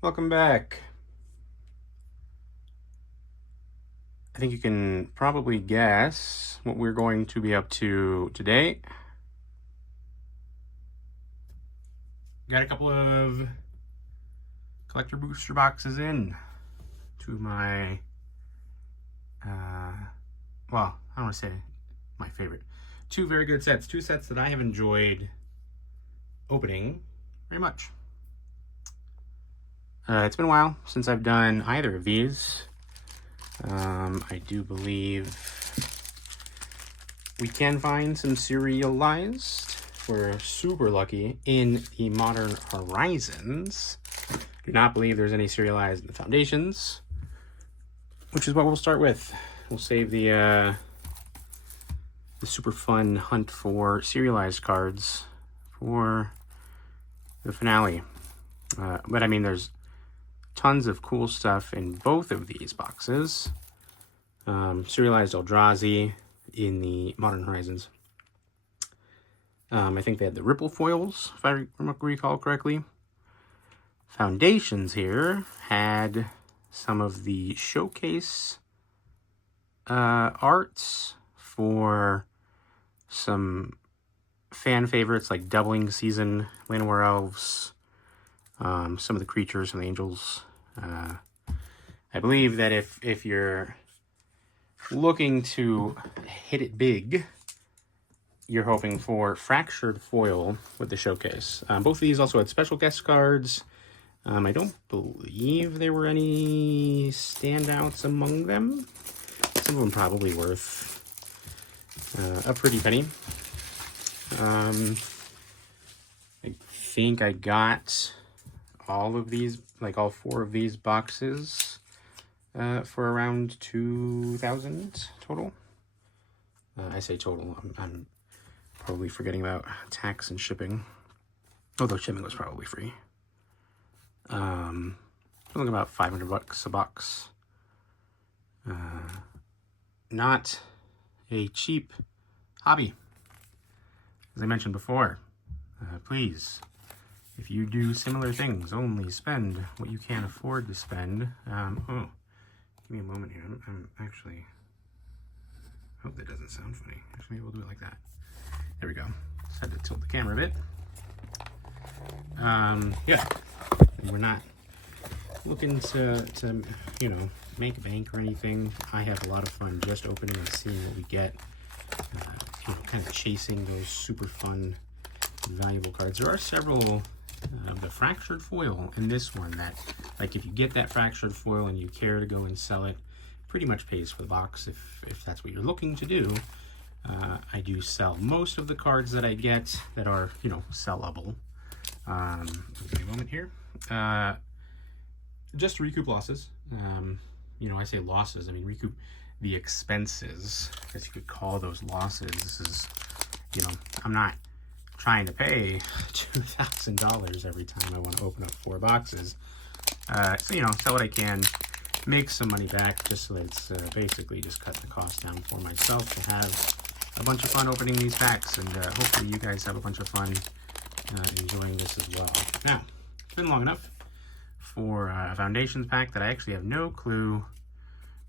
Welcome back. I think you can probably guess what we're going to be up to today. Got a couple of collector booster boxes in to my, well, I don't want to say my favorite. Two very good sets. Two sets that I have enjoyed opening very much. It's been a while since I've done either of these. I do believe we can find some serialized. We're super lucky in the Modern Horizons. Do not believe there's any serialized in the Foundations, which is what we'll start with. We'll save the super fun hunt for serialized cards for the finale. But I mean, there's tons of cool stuff in both of these boxes. Serialized Eldrazi in the Modern Horizons. I think they had the Ripple foils, if I recall correctly. Foundations here had some of the showcase arts for some fan favorites like Doubling Season, Land War Elves, some of the creatures and the angels. I believe that if you're looking to hit it big, you're hoping for Fractured Foil with the showcase. Both of these also had special guest cards. I don't believe there were any standouts among them. Some of them probably worth a pretty penny. I think I got all of these, like all four of these boxes, for around 2,000 total. I say total. I'm probably forgetting about tax and shipping, although shipping was probably free. Something about $500 a box. Not a cheap hobby. As I mentioned before, please, if you do similar things, only spend what you can afford to spend. Oh, give me a moment here. I'm actually, hope that doesn't sound funny. Actually, maybe we'll do it like that. There we go. Just had to tilt the camera a bit. Yeah, we're not looking to make a bank or anything. I have a lot of fun just opening and seeing what we get. Kind of chasing those super fun, valuable cards. There are several of the fractured foil in this one that, like, if you get that fractured foil and you care to go and sell it, pretty much pays for the box if that's what you're looking to do. I do sell most of the cards that I get that are, sellable. Give me a moment here. Just to recoup losses. I say losses, I mean recoup the expenses, I guess you could call those losses. This is, I'm not trying to pay $2,000 every time I want to open up 4 boxes. So, sell what I can, make some money back, just so that it's basically just cut the cost down for myself to have a bunch of fun opening these packs, and hopefully you guys have a bunch of fun enjoying this as well. Now, it's been long enough for a Foundations pack that I actually have no clue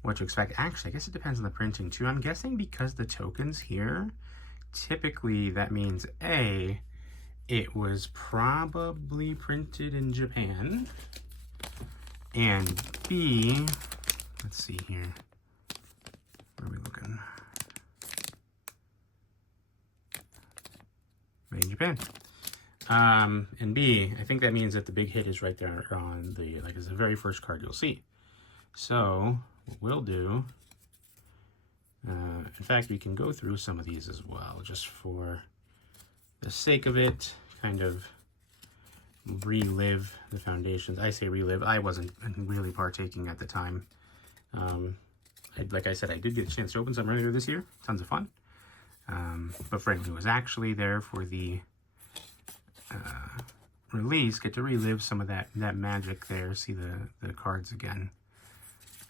what to expect. Actually, I guess it depends on the printing too. I'm guessing because the tokens here, typically that means A, it was probably printed in Japan, and B, let's see here, where are we looking? Made in Japan. And B, I think that means that the big hit is right there on the, it's the very first card you'll see. So what we'll do, in fact, we can go through some of these as well, just for the sake of it, kind of relive the Foundations. I say relive, I wasn't really partaking at the time. Like I said, I did get a chance to open some earlier this year, tons of fun. But for anyone who was actually there for the release, get to relive some of that magic there, see the cards again.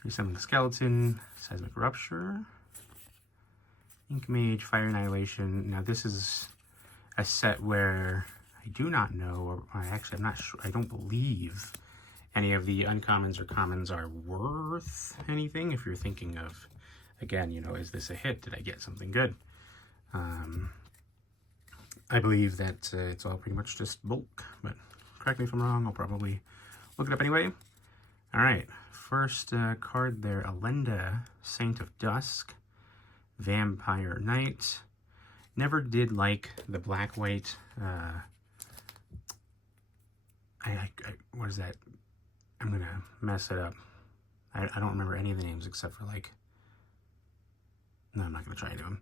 Resummon the Skeleton, Seismic Rupture, Ink Mage, Fire Annihilation. Now this is a set where I do not know, or actually I'm not sure, I don't believe any of the uncommons or commons are worth anything. If you're thinking of, again, you know, is this a hit? Did I get something good? I believe that it's all pretty much just bulk, but correct me if I'm wrong. I'll probably look it up anyway. All right, first card there, Alenda, Saint of Dusk, Vampire Knight. Never did like the black-white, what is that? I'm gonna mess it up. I don't remember any of the names except for like, no, I'm not gonna try to do them.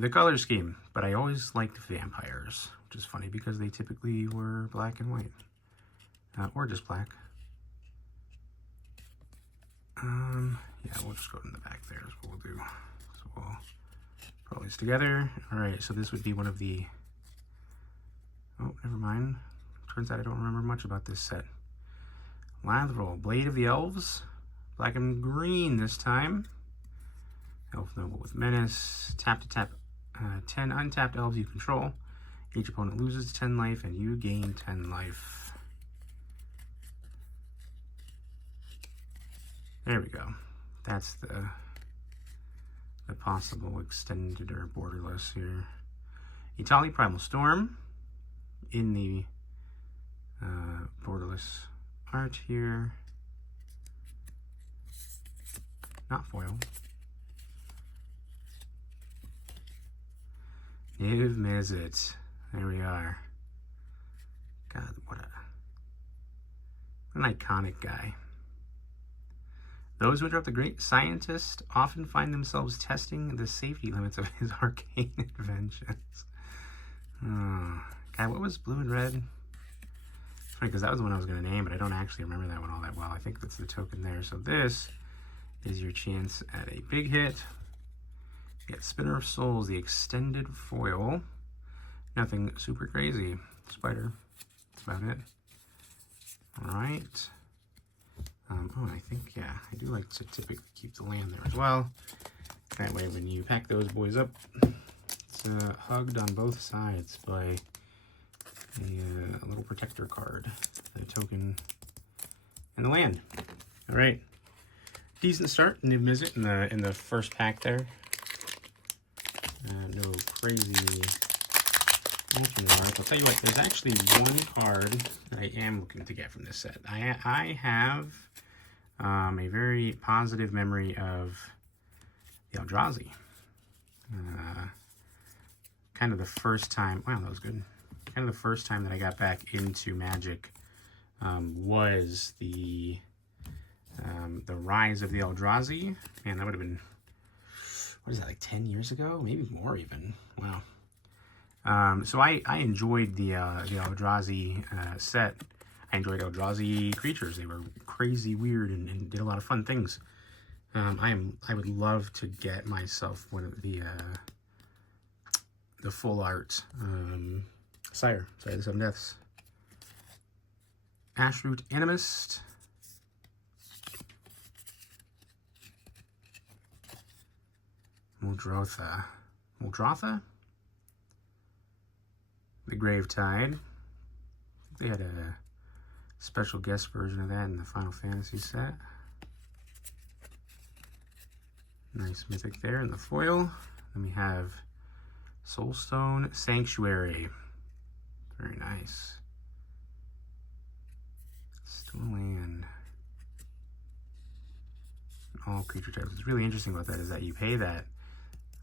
The color scheme, but I always liked vampires, which is funny because they typically were black and white, or just black. Yeah, we'll just go in the back there is what we'll do. So we'll put all these together. All right, so this would be one of the, oh, never mind. Turns out I don't remember much about this set. Lathril, Blade of the Elves, black and green this time. Elf Noble with Menace, tap to tap 10 untapped elves you control. Each opponent loses 10 life and you gain 10 life. There we go. That's the possible extended or borderless here. Itali, Primal Storm in the borderless art here. Not foil. Niv Mizzet. There we are. God, what an iconic guy. Those who interrupt the great scientist often find themselves testing the safety limits of his arcane inventions. Oh, God, what was blue and red? It's funny because that was the one I was going to name, but I don't actually remember that one all that well. I think that's the token there. So this is your chance at a big hit. You get Spinner of Souls, the extended foil. Nothing super crazy. Spider. That's about it. All right. Oh, I think, yeah, I do like to typically keep the land there as well. That way, when you pack those boys up, it's hugged on both sides by a little protector card, a token, and the land. All right. Decent start, Niv Mizzet in the first pack there. No crazy alternate art. I'll tell you what, there's actually one card that I am looking to get from this set. I have a very positive memory of the Eldrazi. Kind of the first time, wow, that was good. Kind of the first time that I got back into Magic was the rise of the Eldrazi. Man, that would have been, what is that, like 10 years ago? Maybe more even. Wow. So I enjoyed the Eldrazi set. I enjoyed Eldrazi creatures. They were crazy weird and did a lot of fun things. I would love to get myself one of the full art Sire, the Seven Deaths. Ashroot Animist. Muldrotha? The Gravetide. They had a special guest version of that in the Final Fantasy set. Nice mythic there in the foil. Then we have Soulstone Sanctuary. Very nice. Still land. All creature types. What's really interesting about that is that you pay that.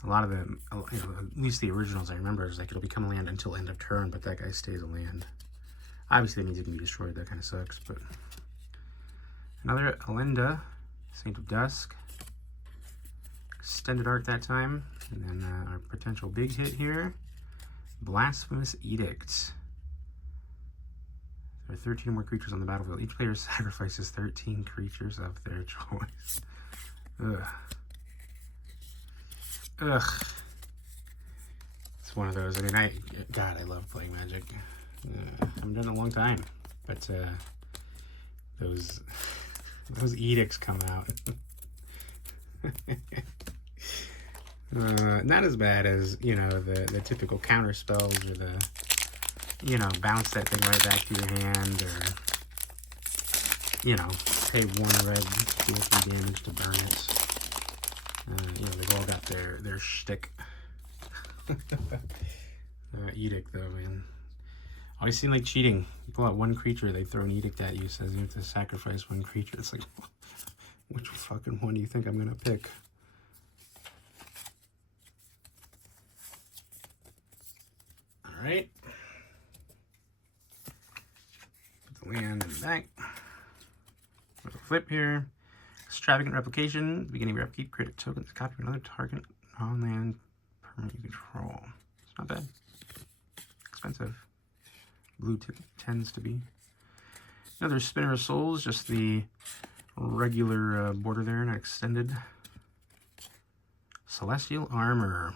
A lot of them, you know, at least the originals I remember, is like it'll become a land until end of turn, but that guy stays a land. Obviously, that means it can be destroyed. That kind of sucks, but another Alenda, Saint of Dusk. Extended art that time. And then our potential big hit here, Blasphemous Edict. There are 13 more creatures on the battlefield. Each player sacrifices 13 creatures of their choice. Ugh. Ugh. It's one of those. I mean, God, I love playing Magic. I haven't done it in a long time, but those edicts come out. Not as bad as, you know, the typical counter spells or the, you know, bounce that thing right back to your hand, or you know, pay 1 red, deal 3 damage to burn it. You know, they've all got their shtick. Edict, though, man. Always seem like cheating. You pull out 1 creature, they throw an edict at you, says you have to sacrifice 1 creature. It's like, which fucking one do you think I'm gonna pick? Alright. Put the land in the back. Little flip here. Extravagant replication. Beginning of your upkeep, create a token that's a copy of another target non-land permanent you control. It's not bad. Expensive. Blue tends to be. Another Spinner of Souls, just the regular border there, not extended. Celestial Armor.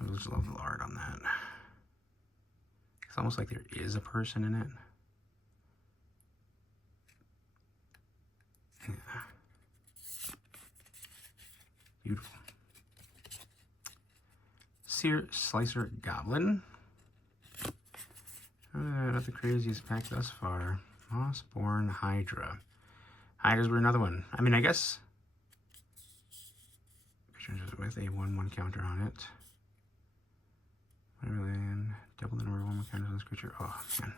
I just love the art on that. It's almost like there is a person in it. Yeah. Beautiful. Sear Slicer Goblin. Not the craziest pack thus far. Mossborn Hydra. Hydras were another one. I mean, I guess with a 1/1 counter on it. Whatever land, double the number of 1/1 counters on this creature. Oh man.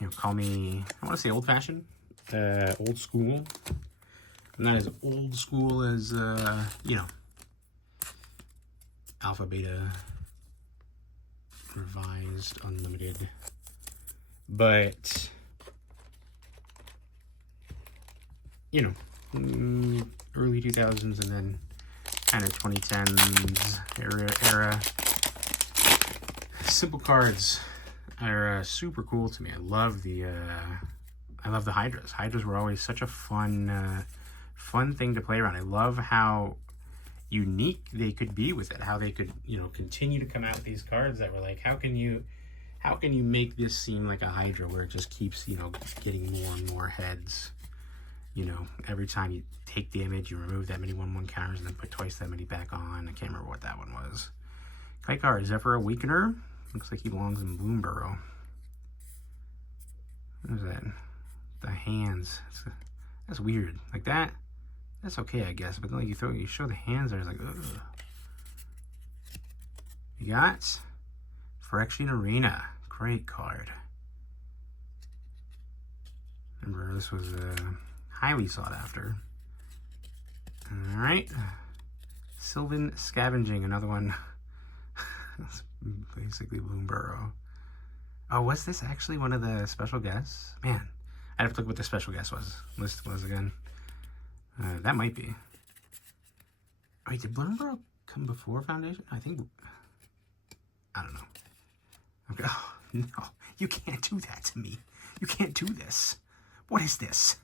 You know, call me, I want to say old fashioned, old school. I'm not as old school as you know, Alpha Beta Revised Unlimited, but you know, early 2000s and then kind of 2010s era. Simple cards are super cool to me. I love the Hydras. Hydras were always such a fun thing to play around. I love how unique they could be with it, how they could, you know, continue to come out with these cards that were like, how can you make this seem like a Hydra where it just keeps, you know, getting more and more heads. You know, every time you take damage, you remove that many 1/1 counters and then put twice that many back on. I can't remember what that one was. Kaikar, Zephyr Awakener. Looks like he belongs in Bloomburrow. What is that? The hands. That's weird. Like that. That's okay, I guess. But then like you show the hands there, it's like, ugh. You got Phyrexian Arena. Great card. Remember, this was highly sought after. Alright. Sylvan Scavenging, another one. That's basically Bloomburrow. Oh, was this actually one of the special guests? Man, I'd have to look what the special guest list was again. That might be. Wait, did Bloomburrow come before Foundation? I think. I don't know. Okay. Oh, no. You can't do that to me. You can't do this. What is this?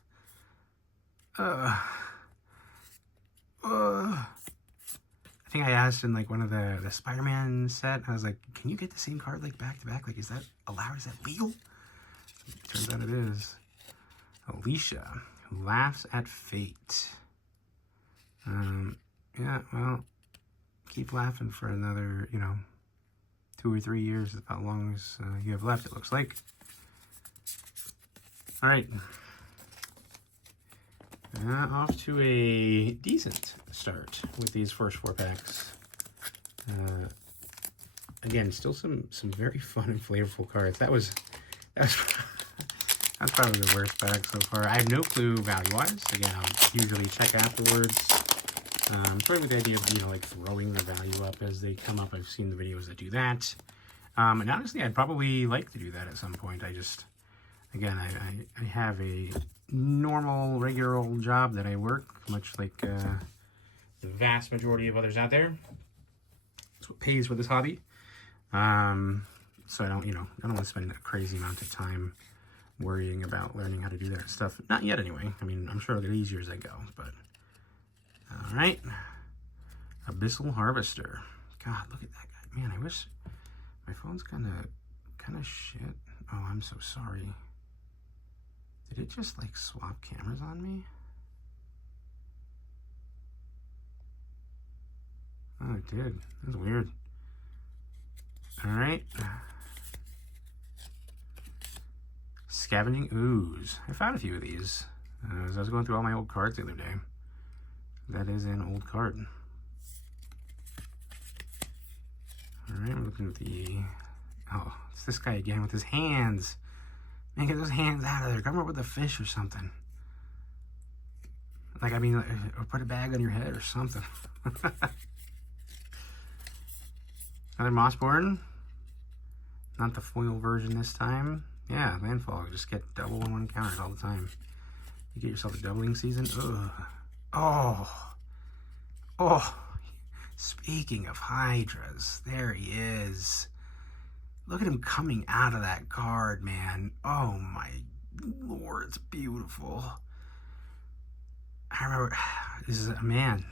I think I asked in like one of the Spider-Man set. I was like, can you get the same card like back to back? Like, is that allowed? Is that legal? Turns out it is. Alicia, who laughs at fate. Yeah, well, keep laughing for another, you know, 2 or 3 years. Is about as long as you have left, it looks like. All right. Off to a decent start with these first 4 packs. Again, still some very fun and flavorful cards. That was that's probably the worst pack so far. I have no clue value-wise. Again, I'll usually check afterwards. Sort of with the idea of, you know, like throwing the value up as they come up. I've seen the videos that do that. And honestly, I'd probably like to do that at some point. I just, again, I have a normal, regular old job that I work, much like the vast majority of others out there. That's what pays for this hobby. So I don't, you know, I don't want to spend a crazy amount of time worrying about learning how to do that stuff. Not yet, anyway. I mean, I'm sure it'll get easier as I go, but all right. Abyssal Harvester. God, look at that guy. Man, I wish my phone's kind of shit. Oh, I'm so sorry. Did it just like swap cameras on me? Oh, it did. That's weird. All right. Scavenging Ooze. I found a few of these as I was going through all my old cards the other day. That is an old card. Alright, we're looking at the... Oh, it's this guy again with his hands. Man, get those hands out of there. Come up with a fish or something. Like, I mean, or put a bag on your head or something. Another Mossborn. Not the foil version this time. Yeah, landfall. Just get double and one counters all the time. You get yourself a doubling season. Ugh. Oh. Oh. Speaking of Hydras, there he is. Look at him coming out of that card, man. Oh my lord, it's beautiful. I remember, this is a man.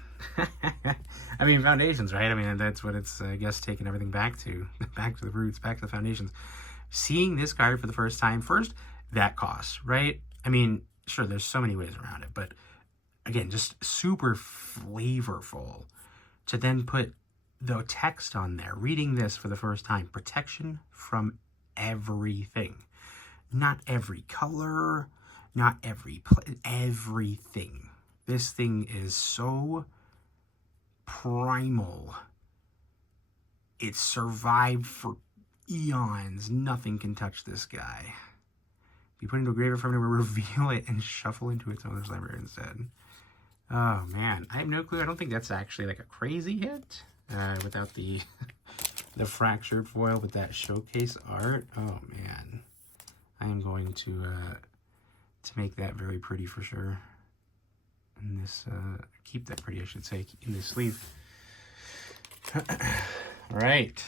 I mean, foundations, right? I mean, that's what it's, I guess, taking everything back to the roots, back to the foundations. Seeing this card for the first time, first, that cost, right? I mean, sure, there's so many ways around it, but again, just super flavorful to then put the text on there, reading this for the first time, protection from everything. Not every color, not everything. This thing is so primal. It survived for eons. Nothing can touch this guy. Be put into a grave from it, reveal it, and shuffle into its owner's library instead. Oh man, I have no clue. I don't think that's actually like a crazy hit without the the fractured foil with that showcase art. Oh man, I am going to make that very pretty for sure. And this keep that pretty, I should say, in the sleeve. All right,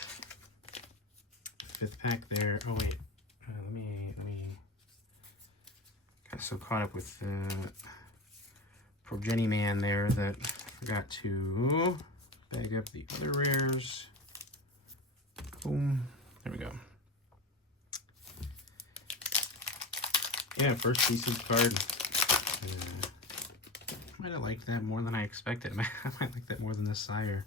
5th pack there. Oh wait, let me got so caught up with Progeny Man there that I forgot to bag up the other rares. Boom, there we go. Yeah, first decent card. Might have liked that more than I expected. I might like that more than this Sire.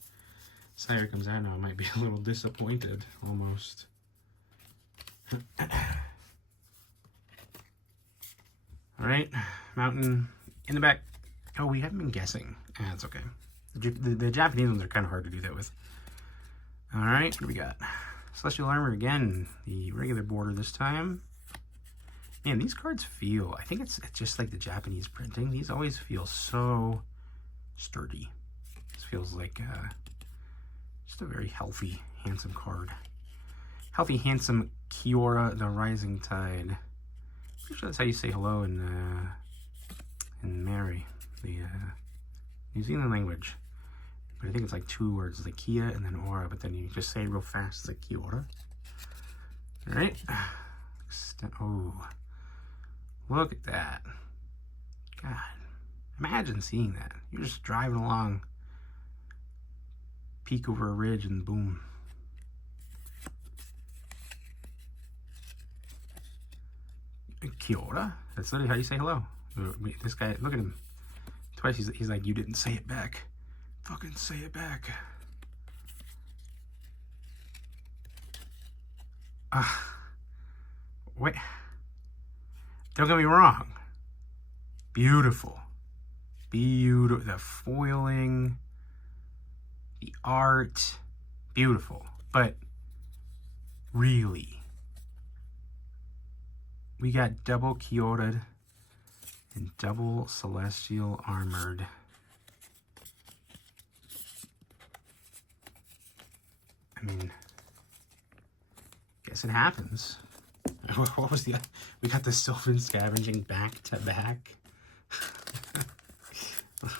Sire comes out now, I might be a little disappointed, almost. Alright, Mountain in the back. Oh, we haven't been guessing. That's okay. The Japanese ones are kind of hard to do that with. Alright, what do we got? Celestial Armor again. The regular border this time. Man, these cards feel... I think it's just like the Japanese printing. These always feel so sturdy. This feels like just a very healthy, handsome card. Healthy, handsome Kiora, the Rising Tide. Pretty sure that's how you say hello in Mary, the New Zealand language. But I think it's like 2 words, like Kia and then Aura, but then you just say it real fast, it's like Kiora. Alright. Oh. Look at that. God. Imagine seeing that. You're just driving along, peek over a ridge, and boom. Kia ora? That's literally how you say hello. This guy, look at him. Twice he's like, you didn't say it back. Fucking say it back. Wait. Don't get me wrong. Beautiful. Beautiful. The foiling, the art, beautiful. But really, we got double Kiora'd and double Celestial Armored. I mean, guess it happens. What was the... We got the Sylvan Scavenging back to back.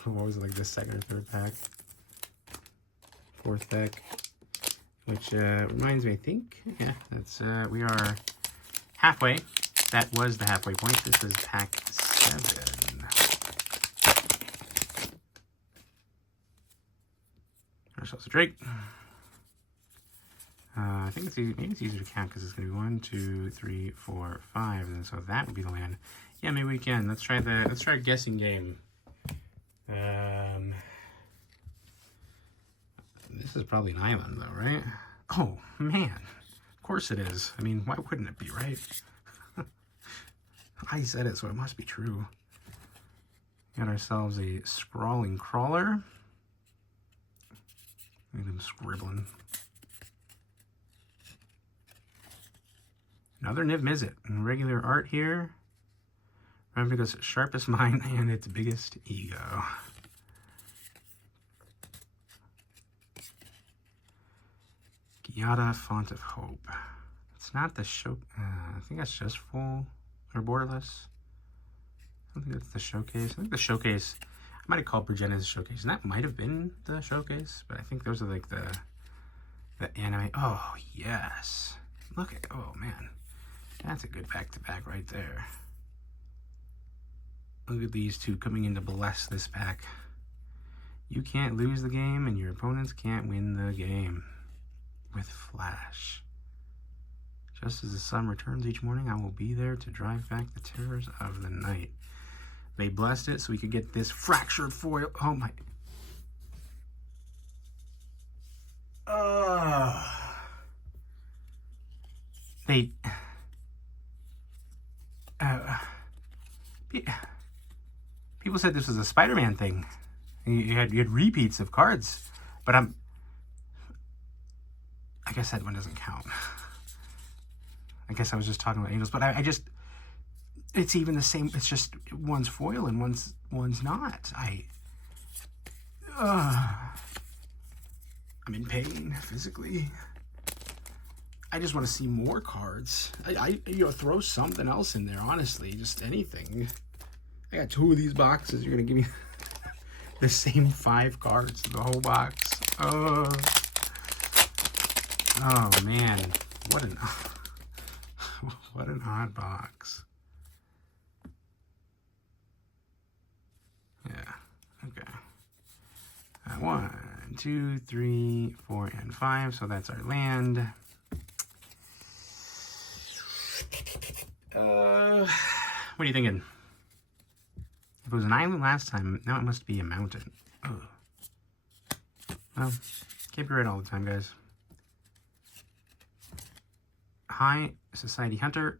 What was it, like the 2nd or 3rd pack? 4th pack. Which reminds me, I think, yeah, that's, we are halfway. That was the halfway point. This is pack 7. Ourselves a Drake. I think it's easy, maybe it's easier to count because it's going to be 1, 2, 3, 4, 5, and so that would be the land. Yeah, maybe we can. Let's try a guessing game. This is probably an island, though, right? Oh man, of course it is. I mean, why wouldn't it be, right? I said it, so it must be true. Got ourselves a Scrawling Crawler. Look at him scribbling. Another Niv Mizzet. In regular art here. Ravnica's sharpest mind and its biggest ego. Giada, Font of Hope. It's not the show. I think that's just full or borderless. I don't think that's the showcase. I think the showcase, I might have called Bergena's showcase, and that might have been the showcase, but I think those are like the anime. Oh, yes. Look at, oh man. That's a good back-to-back right there. Look at these two coming in to bless this pack. You can't lose the game, and your opponents can't win the game. With Flash. Just as the sun returns each morning, I will be there to drive back the terrors of the night. They blessed it so we could get this fractured foil. Oh my. They. People said this was a Spider-Man thing. You had repeats of cards, but I guess that one doesn't count. I guess I was just talking about angels, but I just, it's even the same. It's just one's foil and one's not. I'm in pain physically. I just want to see more cards. Throw something else in there. Honestly, just anything. I got 2 of these boxes. You're gonna give me the same 5 cards in the whole box. Oh man, what an odd box. Yeah. Okay. 1, 2, 3, 4, and 5. So that's our land. What are you thinking? If it was an island last time, now it must be a mountain. Ugh. Well, can't be right all the time, guys. High Society Hunter.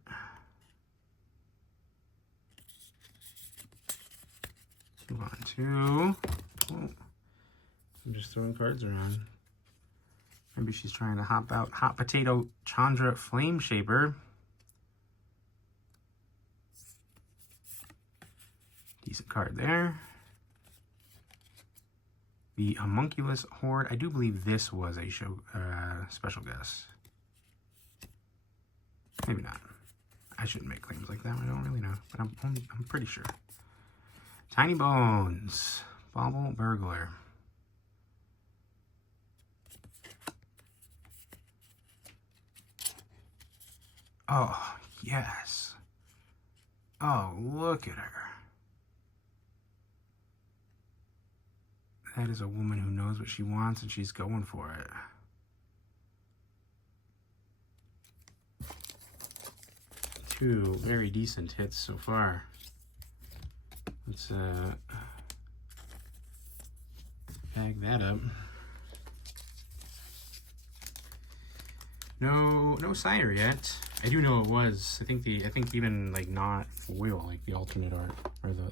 Move on to. Oh, I'm just throwing cards around. Maybe she's trying to hop out. Hot Potato Chandra Flame Shaper. Decent card there. The Homunculus Horde. I do believe this was a show special guest. Maybe not. I shouldn't make claims like that. I don't really know, but I'm pretty sure. Tiny Bones. Bauble Burglar. Oh, yes. Oh, look at her. That is a woman who knows what she wants and she's going for it. Two very decent hits so far. Let's bag that up. No sire yet. I do know it was. I think even like not foil, like the alternate art or the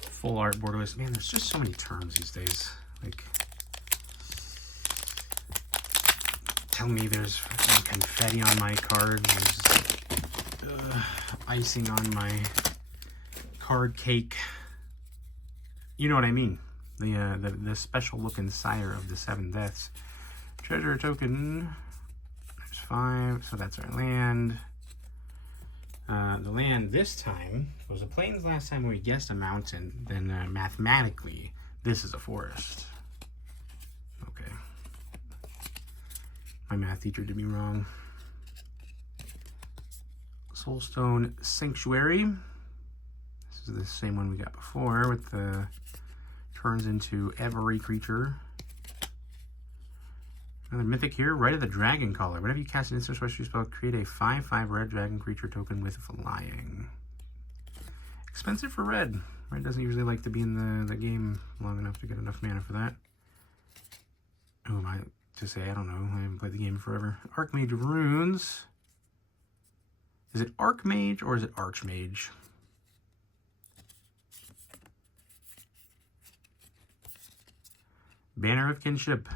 full art borderless. Man, there's just so many terms these days. Like, tell me there's fucking confetti on my cards. There's icing on my card cake. You know what I mean? The special looking sire of the 7 deaths. Treasure token. There's 5, so that's our land. The land this time was a plains last time when we guessed a mountain. Then mathematically, this is a forest. Okay. My math teacher did me wrong. Soulstone Sanctuary. This is the same one we got before with the turns into every creature. Another mythic here, Rite of the Dragon Caller. Whenever you cast an instant sorcery spell, create a 5/5 red dragon creature token with flying. Expensive for red. Red doesn't usually like to be in the game long enough to get enough mana for that. Who am I to say? I don't know. I haven't played the game in forever. Archmage of Runes. Is it Archmage or is it Archmage? Banner of Kinship. I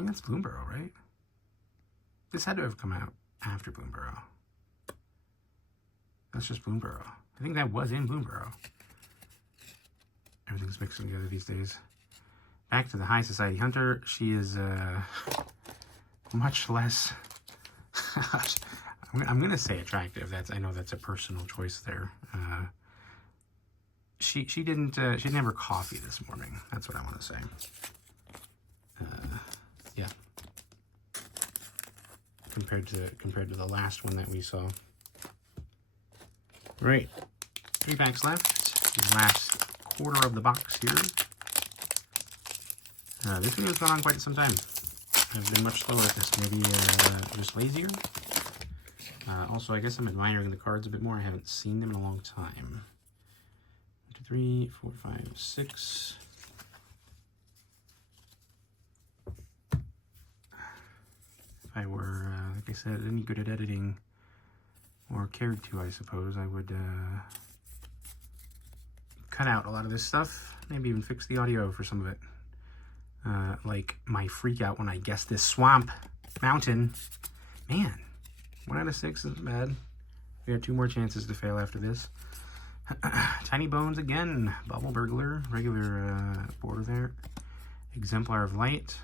mean, that's Bloomburrow, right? This had to have come out after Bloomburrow. That's just Bloomburrow. I think that was in Bloomburrow. Everything's mixing together these days. Back to the High Society Hunter. She is much less... I'm going to say attractive. I know that's a personal choice there. She didn't have her coffee this morning. That's what I want to say. Yeah. Compared to the last one that we saw. Right. 3 packs left. The last quarter of the box here. This video has gone on quite some time. I've been much slower at this. Maybe just lazier. Also, I guess I'm admiring the cards a bit more. I haven't seen them in a long time. 1, 2, 3, 4, 5, 6. If I were, like I said, any good at editing, or cared to, I suppose, I would cut out a lot of this stuff. Maybe even fix the audio for some of it. Like my freak out when I guessed this swamp mountain. Man, 1 out of 6 isn't bad. We have 2 more chances to fail after this. Tiny Bones again. Bubble Burglar. Regular border there. Exemplar of Light.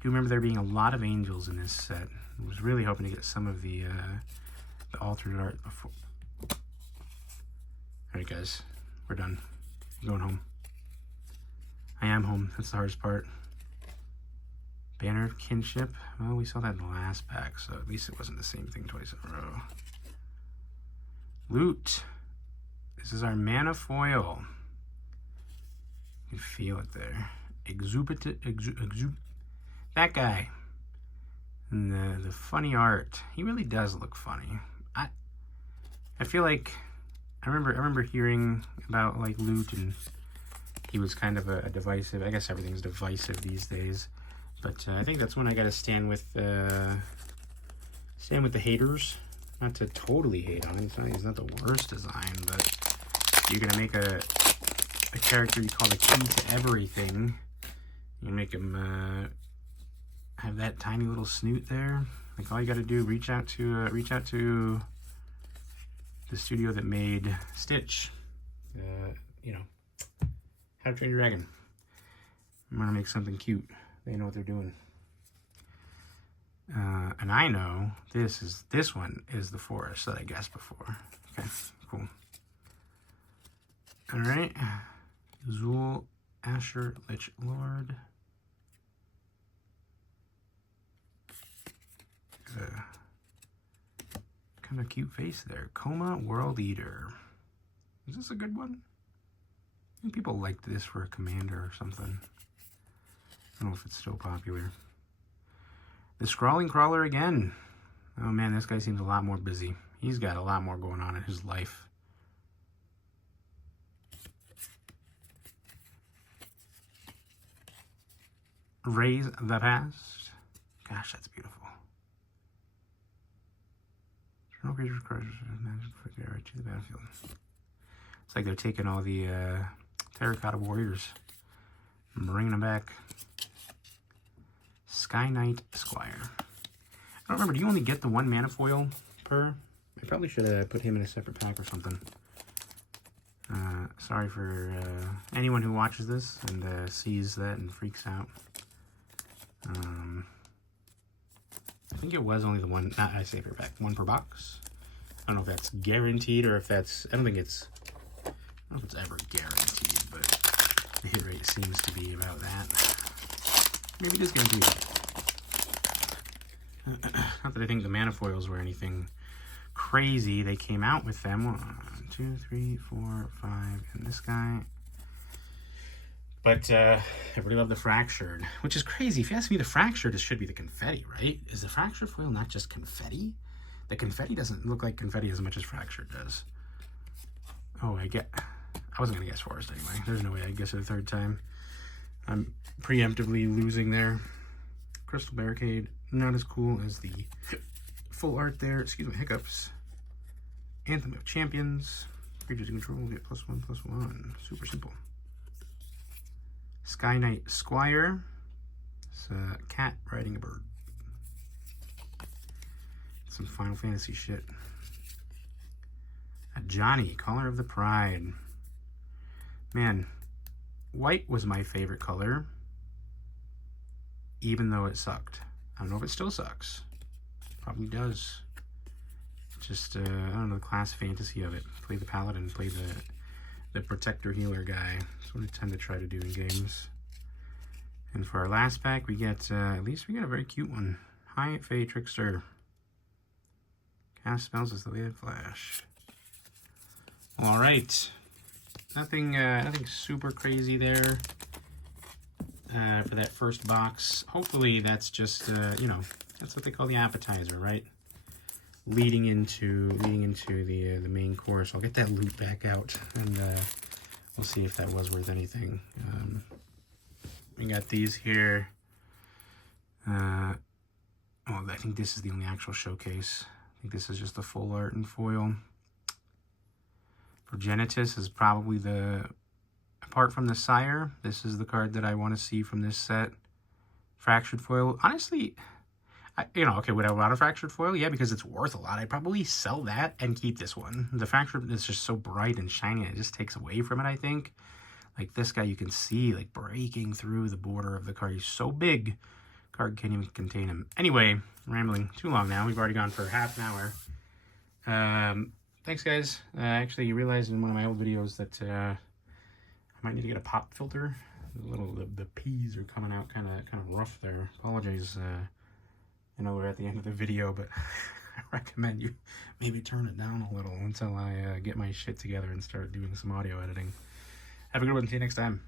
I do remember there being a lot of angels in this set. I was really hoping to get some of the alternate art before. Alright guys, we're done. I'm going home. I am home. That's the hardest part. Banner of Kinship. Well, we saw that in the last pack, so at least it wasn't the same thing twice in a row. Loot. This is our mana foil. You can feel it there. That guy. And the funny art. He really does look funny. I feel like I remember hearing about like Loot, and he was kind of a divisive. I guess everything's divisive these days, but I think that's when I got to stand with the haters. Not to totally hate on him. He's not the worst design, but you're gonna make a character you call the key to everything. You make him have that tiny little snoot there. Like all you got to do, reach out to the studio that made Stitch. You know, How to Train Your Dragon. I'm gonna make something cute. They know what they're doing. And I know this one is the forest that I guessed before. Okay, cool. All right, Zul, Asher, Lich Lord. Kind of cute face there. Coma World Eater. Is this a good one? I think people liked this for a commander or something. I don't know if it's still popular. The Scrawling Crawler again. Oh man, this guy seems a lot more busy. He's got a lot more going on in his life. Raise the Past. Gosh, that's beautiful. No creatures magic figure right to the battlefield. It's like they're taking all the terracotta warriors and bringing them back. Sky Knight Squire. I don't remember. Do you only get the 1 mana foil per? I probably should have put him in a separate pack or something. Sorry for anyone who watches this and sees that and freaks out. I think it was only the 1, not I say per pack, 1 per box. I don't know if that's guaranteed or if that's, I don't know if it's ever guaranteed, but the hit rate seems to be about that. Maybe it is guaranteed. Not that I think the mana foils were anything crazy. They came out with them. 1, 2, 3, 4, 5, and this guy. But I really love the Fractured, which is crazy. If you ask me, the Fractured should be the confetti, right? Is the Fractured foil not just confetti? The confetti doesn't look like confetti as much as Fractured does. Oh, I wasn't going to guess Forest anyway. There's no way I'd guess it a 3rd time. I'm preemptively losing there. Crystal Barricade, Not as cool as the full art there. Excuse me, hiccups. Anthem of Champions. Creatures in control get +1/+1. Super simple. Sky Knight Squire. It's a cat riding a bird. Some Final Fantasy shit. A Johnny, Caller of the Pride. Man, white was my favorite color, even though it sucked. I don't know if it still sucks. Probably does. Just, I don't know, the class fantasy of it. Play the Paladin, play the Protector Healer guy. That's what I tend to try to do in games. And for our last pack, we get, at least we get a very cute one. High Fae Trickster. Cast spells as the Lead Flash. All right. Nothing super crazy there for that first box. Hopefully that's just, you know, that's what they call the appetizer, right? Leading into the main course. I'll get that loot back out, and we'll see if that was worth anything. We got these here. Oh, I think this is the only actual showcase. I think this is just the full art and foil. Progenitus is probably apart from the Sire, this is the card that I want to see from this set. Fractured foil, honestly, okay, would I want a fractured foil? Yeah, because it's worth a lot. I'd probably sell that and keep this one. The fractured is just so bright and shiny, it just takes away from it, I think. Like this guy, you can see like breaking through the border of the card. He's so big, card can't even contain him. Anyway, rambling too long now. We've already gone for half an hour. Thanks, guys. I actually realized in one of my old videos that I might need to get a pop filter. The P's are coming out kind of rough there. Apologize. I know we're at the end of the video, but I recommend you maybe turn it down a little until I get my shit together and start doing some audio editing. Have a good one. See you next time.